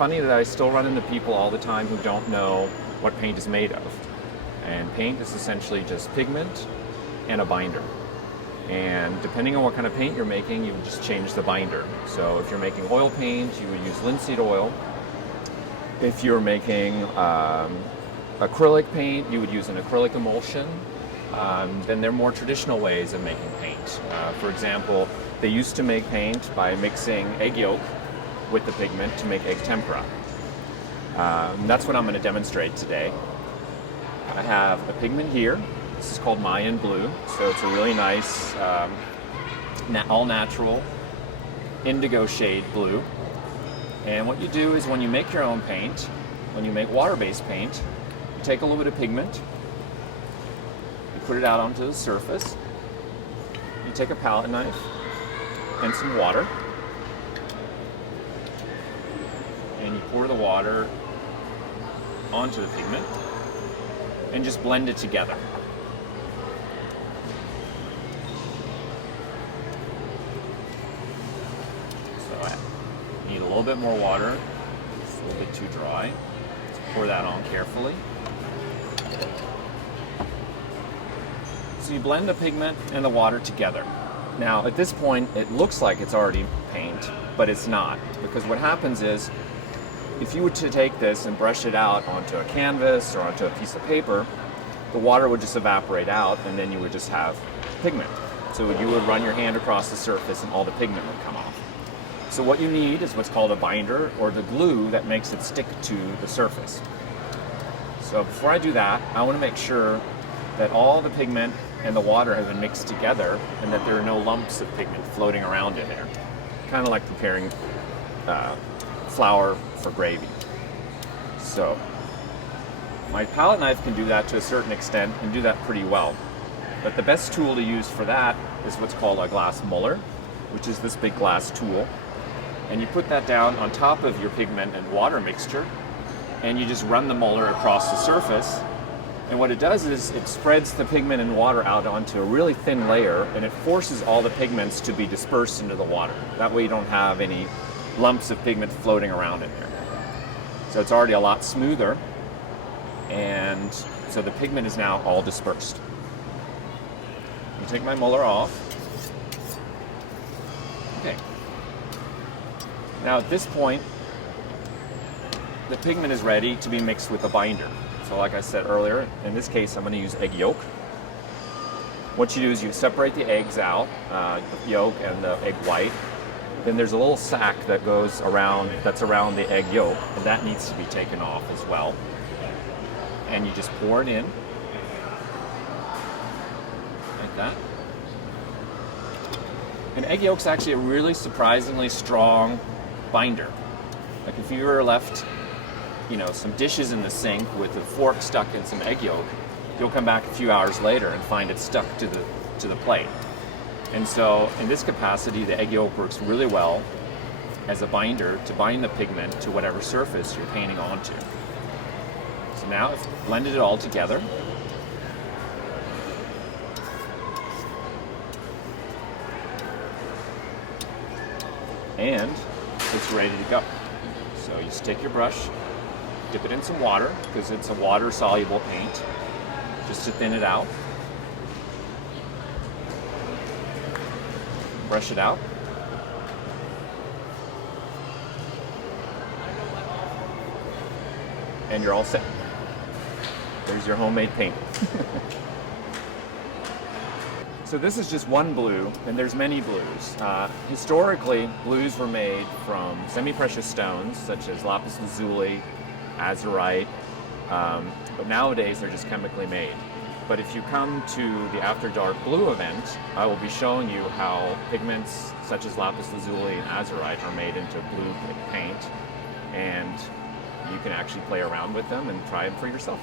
funny that I still run into people all the time who don't know what paint is made of. And paint is essentially just pigment and a binder. And depending on what kind of paint you're making, you would just change the binder. So if you're making oil paint, you would use linseed oil. If you're making acrylic paint, you would use an acrylic emulsion. Then there are more traditional ways of making paint. For example, they used to make paint by mixing egg yolk with the pigment to make egg tempera. That's what I'm going to demonstrate today. I have a pigment here. This is called Mayan Blue, so it's a really nice, all-natural indigo shade blue. And what you do is when you make your own paint, when you make water-based paint, you take a little bit of pigment, you put it out onto the surface, you take a palette knife and some water, and you pour the water onto the pigment and just blend it together. So I need a little bit more water. It's a little bit too dry. Let's pour that on carefully. So you blend the pigment and the water together. Now at this point it looks like it's already paint, but it's not, because what happens is if you were to take this and brush it out onto a canvas or onto a piece of paper, the water would just evaporate out and then you would just have pigment. So you would run your hand across the surface and all the pigment would come off. So what you need is what's called a binder, or the glue that makes it stick to the surface. So before I do that, I want to make sure that all the pigment and the water have been mixed together and that there are no lumps of pigment floating around in there. Kind of like preparing flour for gravy. So my palette knife can do that to a certain extent and do that pretty well. But the best tool to use for that is what's called a glass Muller, which is this big glass tool. And you put that down on top of your pigment and water mixture, and you just run the Muller across the surface. And what it does is it spreads the pigment and water out onto a really thin layer, and it forces all the pigments to be dispersed into the water. That way you don't have any lumps of pigment floating around in there. So it's already a lot smoother, and so the pigment is now all dispersed. You take my Muller off. Okay. Now at this point, the pigment is ready to be mixed with the binder. So like I said earlier, in this case I'm going to use egg yolk. What you do is you separate the eggs out, the yolk and the egg white. Then there's a little sac that goes around, that's around the egg yolk, and that needs to be taken off as well. And you just pour it in, like that. And egg yolk's actually a really surprisingly strong binder. Like if you were left, some dishes in the sink with a fork stuck in some egg yolk, you'll come back a few hours later and find it stuck to the plate. And so in this capacity, the egg yolk works really well as a binder to bind the pigment to whatever surface you're painting onto. So now I've blended it all together. And it's ready to go. So you just take your brush, dip it in some water, because it's a water-soluble paint, just to thin it out. Brush it out. And you're all set. There's your homemade paint. So this is just one blue, and there's many blues. Historically, blues were made from semi-precious stones, such as lapis lazuli, azurite, but nowadays they're just chemically made. But if you come to the After Dark Blue event, I will be showing you how pigments such as lapis lazuli and azurite are made into blue paint, and you can actually play around with them and try them for yourself.